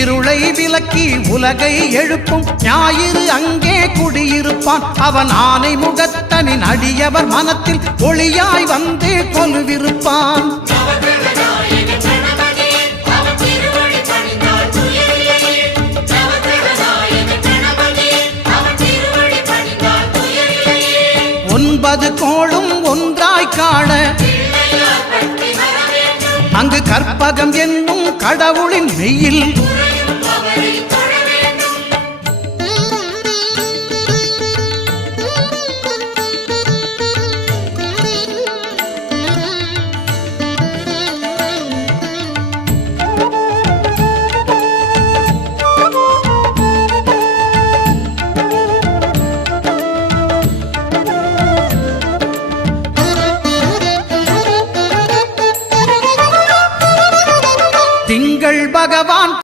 இருளை விலக்கி உலகை எழுப்பும் ஞாயிறு அங்கே குடியிருப்பான். அவன் ஆனை முகத்தனின் அடியவர் மனத்தில் ஒளியாய் வந்து கொலுவிருப்பான். ஒன்பது கோளும் ஒன்றாய் காண அங்கு கற்பகம் என்னும் கடவுளின் மெய்யில்